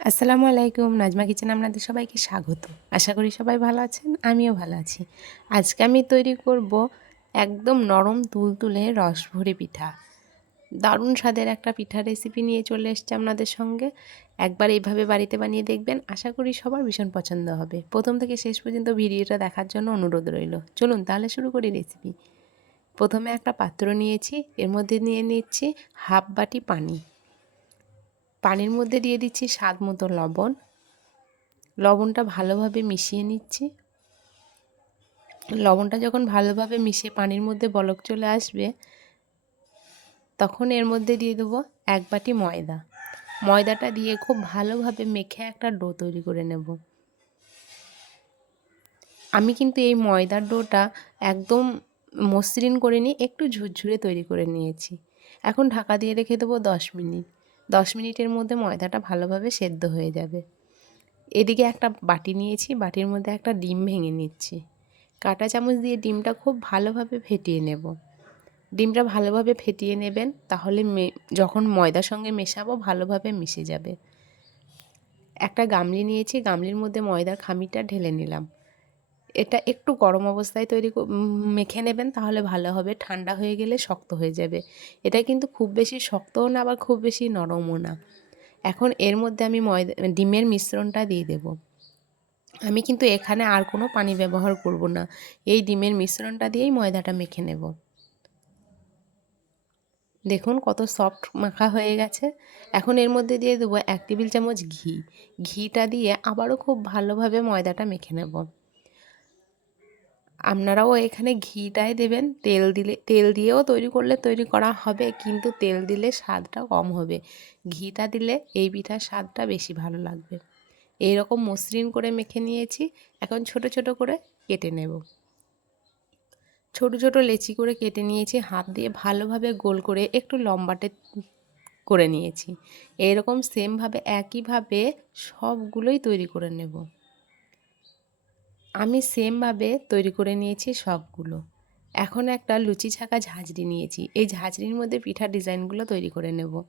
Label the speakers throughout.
Speaker 1: আসসালামু আলাইকুম। নাজমা কিচেন আপনাদের সবাইকে স্বাগত। আশা করি সবাই ভালো আছেন, আমিও ভালো আছি। আজকে আমি তৈরি করব একদম নরম তুলতুলে রসভরি পিঠা। দারুণ স্বাদের একটা পিঠা রেসিপি নিয়ে চলে এসছে আপনাদের সঙ্গে। একবার এইভাবে বাড়িতে বানিয়ে দেখবেন, আশা করি সবার ভীষণ পছন্দ হবে। প্রথম থেকে শেষ পর্যন্ত ভিডিওটা দেখার জন্য অনুরোধ রইল। চলুন তাহলে শুরু করি রেসিপি প্রথমে একটা পাত্র নিয়েছি, এর মধ্যে নিয়ে নিচ্ছি হাফ বাটি পানি। পানির মধ্যে দিয়ে দিচ্ছি স্বাদ মতো লবণ। লবণটা ভালোভাবে মিশিয়ে নিচ্ছি। লবণটা যখন ভালোভাবে মিশিয়ে পানির মধ্যে বলক চলে আসবে, তখন এর মধ্যে দিয়ে দেবো এক বাটি ময়দা। ময়দাটা দিয়ে খুব ভালোভাবে মেখে একটা ডো তৈরি করে নেব। আমি কিন্তু এই ময়দার ডোটা একদম মসৃণ করে নিয়ে একটু ঝুরঝুরে তৈরি করে নিয়েছি। এখন ঢাকা দিয়ে রেখে দেবো দশ মিনিট। দশ মিনিটের মধ্যে ময়দাটা ভালোভাবে সেদ্ধ হয়ে যাবে। এদিকে একটা বাটি নিয়েছি, বাটির মধ্যে একটা ডিম ভেঙে নিচ্ছি। কাঁটা চামচ দিয়ে ডিমটা খুব ভালোভাবে ফেটিয়ে নেব। ডিমটা ভালোভাবে ফেটিয়ে নেবেন, তাহলে যখন ময়দার সঙ্গে মেশাবো ভালোভাবে মিশে যাবে। একটা গামলি নিয়েছি, গামলির মধ্যে ময়দার খামিটা ঢেলে নিলাম। এটা একটু গরম অবস্থায় তৈরি মেখে নেবেন তাহলে ভালো হবে। ঠান্ডা হয়ে গেলে শক্ত হয়ে যাবে। এটা কিন্তু খুব বেশি শক্তও না, আবার খুব বেশি নরমও না। এখন এর মধ্যে আমি ময়দা, ডিমের মিশ্রণটা দিয়ে দেব। আমি কিন্তু এখানে আর কোনো পানি ব্যবহার করব না। এই ডিমের মিশ্রণটা দিয়েই ময়দাটা মেখে নেব। দেখুন কত সফট মাখা হয়ে গেছে। এখন এর মধ্যে দিয়ে দেবো এক টেবিল চামচ ঘি। ঘিটা দিয়ে আবারও খুব ভালোভাবে ময়দাটা মেখে নেব। আপনারাও এখানে ঘিটাই দেবেন। তেল দিলে, তেল দিয়েও তৈরি করলে তৈরি করা হবে, কিন্তু তেল দিলে স্বাদটা কম হবে। ঘিটা দিলে এই পিঠার স্বাদটা বেশি ভালো লাগবে। এই রকম মসৃণ করে মেখে নিয়েছি, এখন ছোট ছোট করে কেটে নেব। ছোট ছোট লেচি করে কেটে নিয়েছি, হাত দিয়ে ভালোভাবে গোল করে একটু লম্বাটে করে নিয়েছি। এরকম সেমভাবে একইভাবে সবগুলোই তৈরি করে নেব। আমি সেমভাবে তৈরি করে নিয়েছি সবগুলো। এখন একটা লুচি ছাকা ঝাঁঝরি নিয়েছি। এই ঝাঁঝরির মধ্যে পিঠার ডিজাইনগুলো তৈরি করে নেব।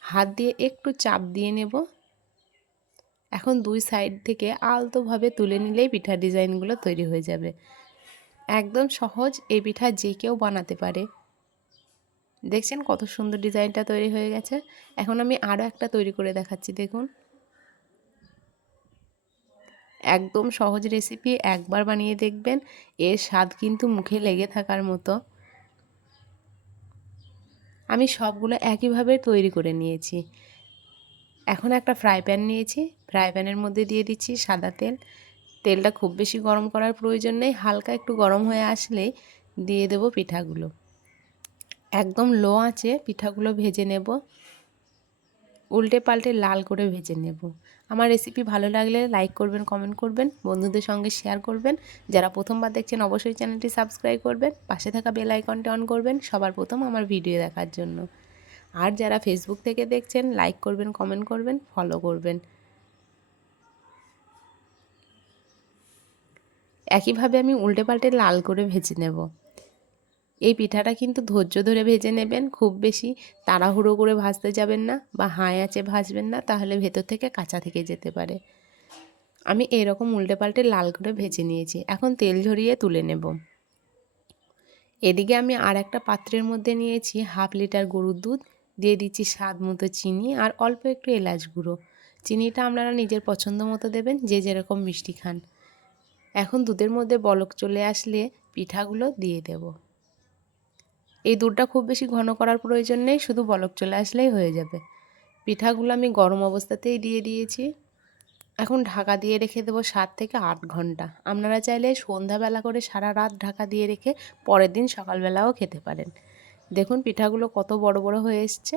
Speaker 1: হাত দিয়ে একটু চাপ দিয়ে নেব। এখন দুই সাইড থেকে আলতোভাবে তুলে নিলেই পিঠার ডিজাইনগুলো তৈরি হয়ে যাবে। একদম সহজ এই পিঠা যে কেউ বানাতে পারে। দেখছেন কত সুন্দর ডিজাইনটা তৈরি হয়ে গেছে। এখন আমি আরও একটা তৈরি করে দেখাচ্ছি, দেখুন। একদম সহজ রেসিপি একবার বানিয়ে দেখবেন। এর স্বাদ কিন্তু মুখে লেগে থাকার মতো। আমি সবগুলো একইভাবে তৈরি করে নিয়েছি। এখন একটা ফ্রাই প্যান নিয়েছি। ফ্রাই প্যানের মধ্যে দিয়ে দিচ্ছি সাদা তেল। তেলটা খুব বেশি গরম করার প্রয়োজন নেই। হালকা একটু গরম হয়ে আসলেই দিয়ে দেব পিঠাগুলো। একদম লো আঁচে পিঠাগুলো ভেজে নেব। উল্টে পাল্টে লাল করে ভেজে নেব। আমার রেসিপি ভালো লাগলে লাইক করবেন কমেন্ট করবেন, বন্ধুদের সঙ্গে শেয়ার করবেন। যারা প্রথমবার দেখছেন, অবশ্যই চ্যানেলটি সাবস্ক্রাইব করবেন, পাশে থাকা বেল আইকনটি অন করবেন, সবার প্রথম আমার ভিডিও দেখার জন্য। আর যারা ফেসবুক থেকে দেখছেন লাইক করবেন কমেন্ট করবেন ফলো করবেন। একইভাবে আমি উল্টে পাল্টে লাল করে ভেজে নেব। এই পিঠাটা কিন্তু ধৈর্য ধরে ভেজে নেবেন, খুব বেশি তাড়াহুড়ো করে ভাজতে যাবেন না বা হাঁয় আছে ভাজবেন না, তাহলে ভেতর থেকে কাঁচা থেকে যেতে পারে। আমি এরকম উল্টে পাল্টে লাল করে ভেজে নিয়েছি, এখন তেল ঝরিয়ে তুলে নেব। এদিকে আমি আর একটা পাত্রের মধ্যে নিয়েছি হাফ লিটার গরুর দুধ, দিয়ে দিচ্ছি স্বাদ মতো চিনি আর অল্প একটু এলাচ গুঁড়ো। চিনিটা আপনারা নিজের পছন্দ মতো দেবেন, যে যেরকম মিষ্টি খান। এখন দুধের মধ্যে বলক চলে আসলে পিঠাগুলো দিয়ে দেবো। এই দুধটা খুব বেশি ঘন করার প্রয়োজন নেই, শুধু বলক চলে আসলেই হয়ে যাবে। পিঠাগুলো আমি গরম অবস্থাতেই দিয়ে দিয়েছি। এখন ঢাকা দিয়ে রেখে দেবো সাত থেকে আট ঘণ্টা। আপনারা চাইলে সন্ধ্যাবেলা করে সারা রাত ঢাকা দিয়ে রেখে পরের দিন সকালবেলাও খেতে পারেন। দেখুন পিঠাগুলো কত বড় বড় হয়ে এসছে।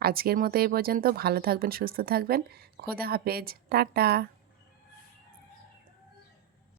Speaker 1: আজকের মতো এই পর্যন্ত। ভালো থাকবেন, সুস্থ থাকবেন। খোদা হাফেজ। টাটা।